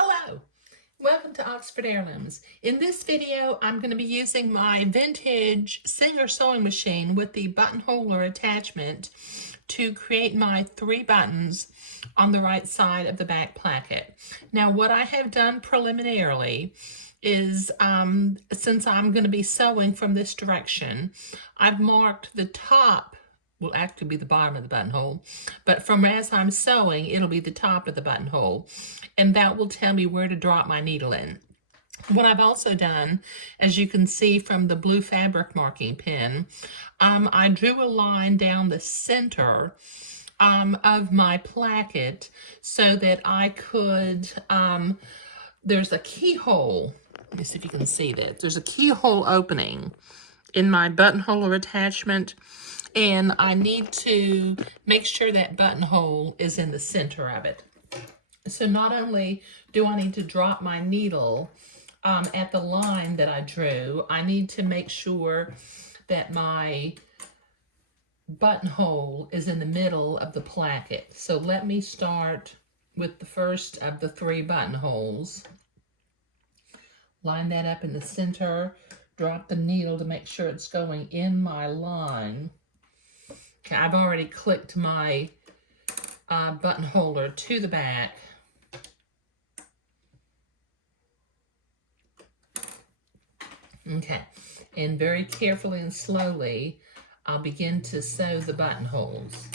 Hello, welcome to Oxford Heirlooms. In this video, I'm going to be using my vintage Singer sewing machine with the buttonholer attachment to create my 3 buttons on the right side of the back placket. Now, what I have done preliminarily is, since I'm going to be sewing from this direction, I've marked the top will actually be the bottom of the buttonhole, but from as I'm sewing, it'll be the top of the buttonhole, and that will tell me where to drop my needle in. What I've also done, as you can see from the blue fabric marking pen, I drew a line down the center of my placket so that I could, there's a keyhole. Let me see if you can see that. There's a keyhole opening in my buttonholer attachment, and I need to make sure that buttonhole is in the center of it. So not only do I need to drop my needle at the line that I drew, I need to make sure that my buttonhole is in the middle of the placket. So let me start with the first of the 3 buttonholes. Line that up in the center, drop the needle to make sure it's going in my line. Okay, I've already clicked my buttonholer to the back. Okay, and very carefully and slowly, I'll begin to sew the buttonholes.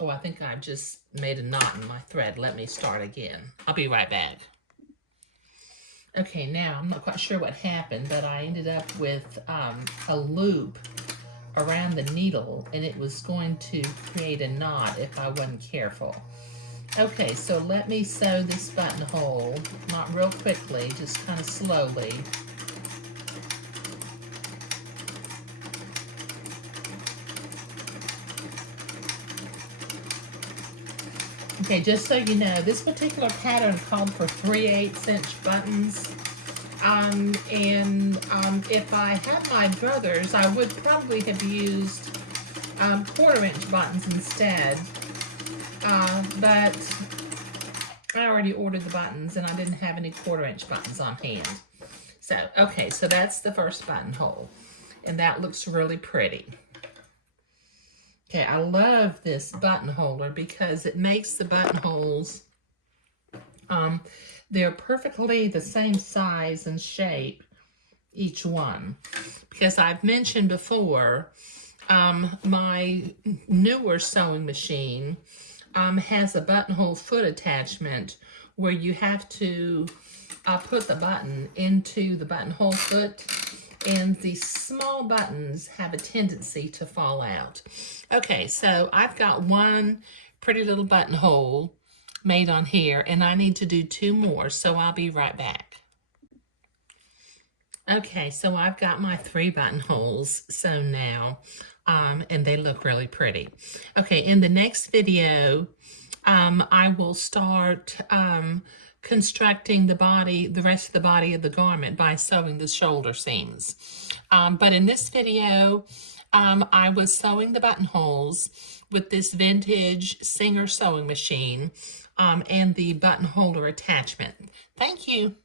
Oh, I think I just made a knot in my thread. Let me start again. I'll be right back. Okay, now I'm not quite sure what happened, but I ended up with a loop around the needle, and it was going to create a knot if I wasn't careful. Okay, so let me sew this buttonhole, not real quickly, just kind of slowly. Okay, just so you know, this particular pattern called for 3/8 inch buttons. If I had my druthers, I would probably have used 1/4 inch buttons instead. But I already ordered the buttons and I didn't have any 1/4 inch buttons on hand. So, okay, so that's the first buttonhole, and that looks really pretty. Okay, I love this buttonholer because it makes the buttonholes, they're perfectly the same size and shape, each one. Because I've mentioned before, my newer sewing machine has a buttonhole foot attachment where you have to put the button into the buttonhole foot, and the small buttons have a tendency to fall out. Okay, so I've got one pretty little buttonhole made on here, and I need to do 2 more, so I'll be right back. Okay, so I've got my 3 buttonholes sewn now, and they look really pretty. Okay, in the next video, I will start constructing the rest of the body of the garment by sewing the shoulder seams. But in this video, I was sewing the buttonholes with this vintage Singer sewing machine and the buttonholer attachment. Thank you.